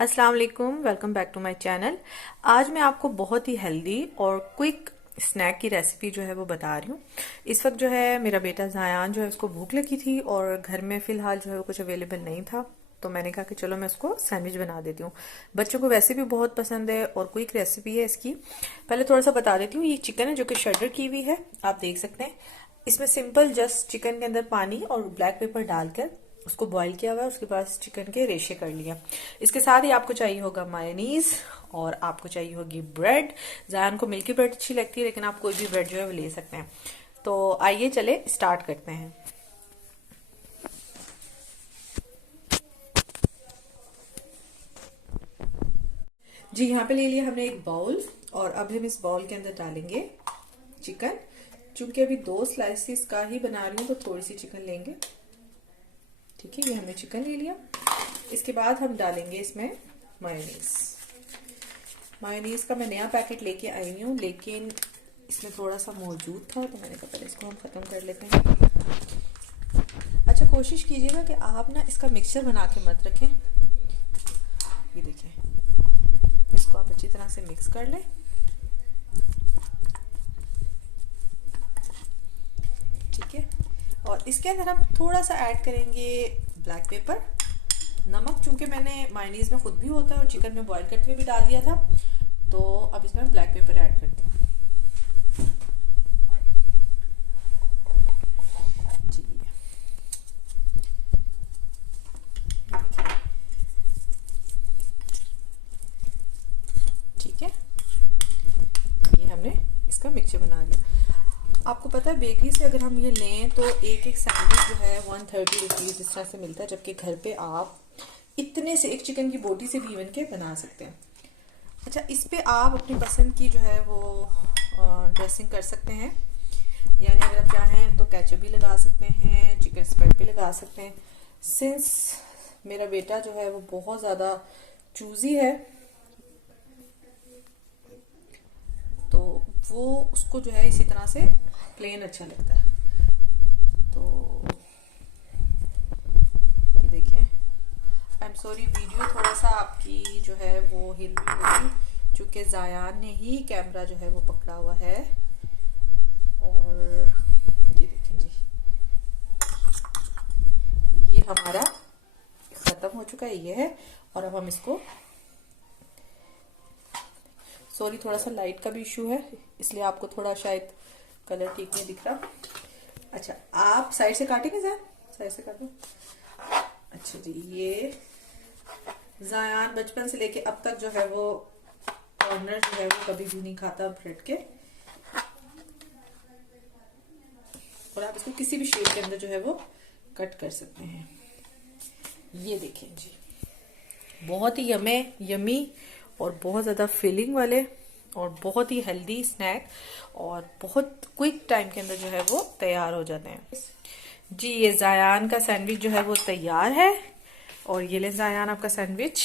अस्सलाम वालेकुम, welcome back to my channel. आज मैं आपको बहुत ही हेल्दी और क्विक स्नैक की रेसिपी जो है वो बता रही हूँ। इस वक्त जो है मेरा बेटा जायान जो है उसको भूख लगी थी और घर में फिलहाल जो है वो कुछ अवेलेबल नहीं था, तो मैंने कहा कि चलो मैं उसको सैंडविच बना देती हूँ। बच्चों को वैसे भी बहुत पसंद है और क्विक रेसिपी है इसकी। पहले थोड़ा सा बता देती हूँ। ये चिकन है जो कि शर्डर की हुई है, आप देख सकते हैं। इसमें सिंपल जस्ट चिकन के अंदर पानी और ब्लैक पेपर डालकर उसको बॉईल किया हुआ है, उसके बाद चिकन के रेशे कर लिया। इसके साथ ही आपको चाहिए होगा मायोनीज और आपको चाहिए होगी ब्रेड। जायन को मिल्की ब्रेड अच्छी लगती है, लेकिन आप कोई भी ब्रेड जो है वो ले सकते हैं। तो आइए चले स्टार्ट करते हैं। जी, यहाँ पे ले लिया हमने एक बाउल और अब हम इस बाउल के अंदर डालेंगे चिकन। चूंकि अभी 2 स्लाइसिस का ही बना रही हूँ तो थोड़ी सी चिकन लेंगे। ठीक है, ये हमने चिकन ले लिया। इसके बाद हम डालेंगे इसमें मायोनीज। मायोनीज का मैं नया पैकेट लेके आई हूँ, लेकिन इसमें थोड़ा सा मौजूद था तो मैंने कहा पहले इसको हम खत्म कर लेते हैं। अच्छा, कोशिश कीजिएगा कि आप ना इसका मिक्सचर बना के मत रखें। ये देखिए, इसको आप अच्छी तरह से मिक्स कर लें। ठीक है, और इसके अंदर हम थोड़ा सा ऐड करेंगे ब्लैक पेपर, नमक। चूंकि मैंने मायोनीज में खुद भी होता है और चिकन में बॉईल करते हुए भी डाल दिया था, तो अब इसमें ब्लैक पेपर ऐड करती हूँ। ठीक है, ये हमने इसका मिक्सचर बना लिया। आपको पता है बेकरी से अगर हम ये लें तो एक एक सैंडविच जो है 130 रुपीज़ इस तरह से मिलता है, जबकि घर पे आप इतने से एक चिकन की बोटी से भी इवन के बना सकते हैं। अच्छा, इस पे आप अपनी पसंद की जो है वो ड्रेसिंग कर सकते हैं, यानी अगर आप चाहें तो केचप भी लगा सकते हैं, चिकन स्प्रेड भी लगा सकते हैं। सिंस मेरा बेटा जो है वो बहुत ज़्यादा चूजी है, तो वो उसको जो है इसी तरह से प्लेन अच्छा लगता है। तो ये देखिए, आई एम सॉरी, वीडियो थोड़ा सा आपकी जो है वो हिल रही होगी, चूंकि जायान ने ही कैमरा जो है वो पकड़ा हुआ है। और ये देखें जी, ये हमारा खत्म हो चुका है, ये है। और अब हम इसको, सॉरी थोड़ा सा लाइट का भी इशू है, इसलिए आपको थोड़ा शायद कलर ठीक नहीं दिख रहा। अच्छा, आप साइड से काटेंगे सर? साइड से काटो। अच्छा जी, ये जायान बचपन से लेके अब तक जो है वो कॉर्नर जो है वो कभी भी नहीं खाता ब्रेड के। और आप इसको किसी भी शेप के अंदर जो है वो कट कर सकते हैं। ये देखें जी, बहुत ही यमी और बहुत ज़्यादा फिलिंग वाले और बहुत ही हेल्दी स्नैक, और बहुत क्विक टाइम के अंदर जो है वो तैयार हो जाते हैं। जी, ये जायान का सैंडविच जो है वो तैयार है। और ये ले जायान आपका सैंडविच।